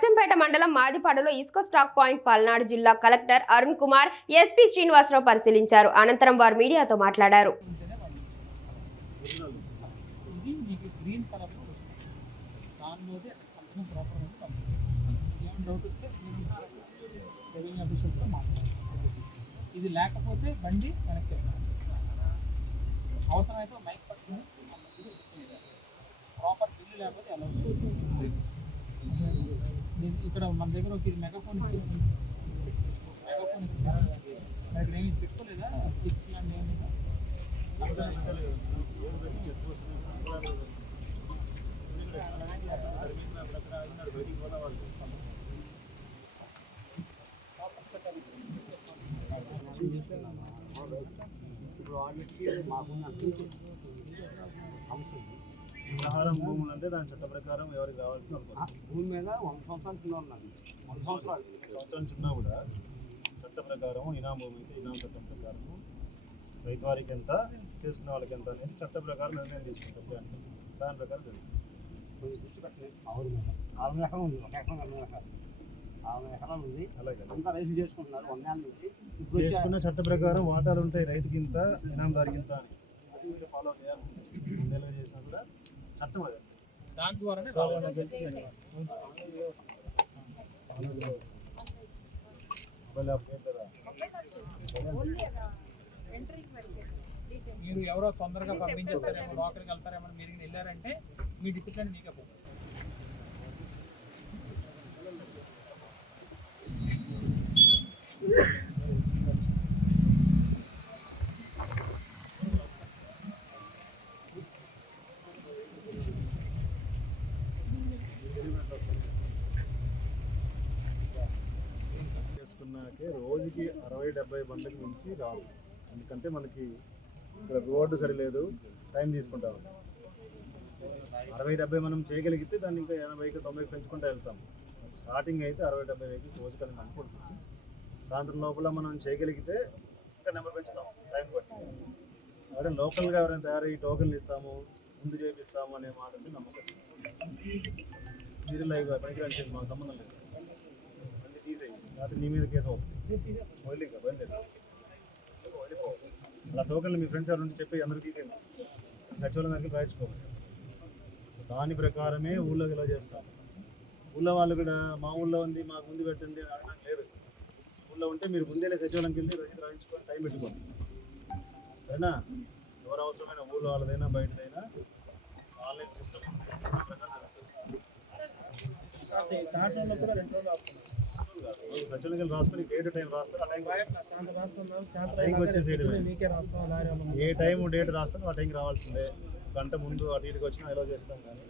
అచ్చంపేట మండలం మాదిపాడులో ఇసుక stock point Palnadu జిల్లా కలెక్టర్ అరుణ్ కుమార్ ఎస్పీ శ్రీనివాసరావు పరిశీలించారు. అనంతరం వారు మీడియాతో మాట్లాడారు. ఇది లేకపోతే బండి వెనక్కి వెళ్ళాలి. అవసరమైతే మైక్ పట్టుకుని ప్రాపర్ బిల్లు లేకపోతే ఎలా ఇక్కడ మన దగ్గర ఒక మెగాఫోన్ ఇచ్చేసింది మెగాఫోన్ మరి ఏమి పెట్టుకోలేదా? స్టిక్ లాంటి ఏమి ఇప్పుడు వాళ్ళకి మాకున్న అభివృద్ధి సమస్య ఉంది. ఆహారం భూములు అంటే దాని చట్ట ప్రకారం ఎవరికి వస్తుంది. భూమి మీద వంద సంవత్సరాలు చిన్న ఉన్నాను వంద సంవత్సరాలు సంవత్సరం చిన్న కూడా చట్ట ప్రకారం ఇనాం భూమి అయితే ఇనాం చట్టం ప్రకారం రైతు వారికి ఎంత చేసుకునే వాళ్ళకి ఎంత అనేది చట్ట ప్రకారం నిర్ణయం తీసుకుంటాం. బ్యాంకు. దాని ప్రకారం జరుగుతుంది. దృష్టి పెట్టలేదు ఎకరం ఉంది. ఒక ఎకరం అరవై ఎకరాలు. ఎకరాలు ఉంది. అంతా రైతు చేసుకుంటున్నారు. వందేళ్ళ నుంచి. చేసుకున్న చట్ట ప్రకారం వాటాలు ఉంటాయి రైతుకి ఇంత ఇనాందారికి ఇంత అని. వీళ్ళు ఫాలో చేయాల్సిందే ముందేళ్ళగా చేసినా కూడా చట్టం అది. దాని ద్వారానే? మీరు ఎవరో తొందరగా పంపించేస్తారేమో లోకల్కి వెళ్తారేమో మీరు వెళ్ళారంటే మీ డిసిప్లిన్ మీకే పోతుంది. చేసుకున్నాకే రోజుకి అరవై డెబ్బై బండ్లకు మించి రావు. ఎందుకంటే మనకి ఇక్కడ రోడ్డు సరిలేదు టైం తీసుకుంటాం. అరవై డెబ్బై మనం చేయగలిగితే దాన్ని ఇంకా ఎనభైకి తొంభైకి పెంచుకుంటూ వెళ్తాం. స్టార్టింగ్ అయితే అరవై డెబ్బై వెహికల్స్ రోజుకి అని అనుకుంటుంది సాయంత్రం లోపల మనం చేయగలిగితే ఇంకా నెంబర్ పెంచుతాం టైం బట్టి అదే లోకల్గా ఎవరైనా తయారయ్యి టోకెన్లు ఇస్తాము ముందు చేపిస్తాము అనే మాట నమ్మకం మీరు లైవ్ పనికి మా సంబంధం లేదు. రాత్రి నీ మీద కేసు అవుతుంది. వదిలే ఇంకా బయలుదేరు అలా టోకెన్లు మీ ఫ్రెండ్స్ ఎవరు చెప్పి అందరూ తీసేయండి. సచివాలయం దగ్గర రాయించుకోవాలి. దాని ప్రకారమే ఊళ్ళో ఇలా చేస్తాం. ఊళ్ళో వాళ్ళు కూడా మా ఊళ్ళో ఉంది మాకు ముందు పెట్టండి అని అడగడం లేదు. ఊళ్ళో ఉంటే మీరు ముందే సచివాలయంకి వెళ్ళి రసీదు రాయించుకొని టైం పెట్టుకోండి. సరేనా? ఎవరు అవసరమైన ఊళ్ళో వాళ్ళదైనా బయటదైనా ఆన్లైన్ సిస్టమ్ సిస్టమ్ ప్రకారం జరుగుతుంది. రాసుకొని డేట్ టైం రాస్తారు. ఆ టైంకి వచ్చేసేయడమే ఏ టైం డేట్ రాస్తారో ఆ టైంకి రావాల్సిందే. గంట ముందు అటు ఇటుకి వచ్చినా ఎలా చేస్తాం కానీ.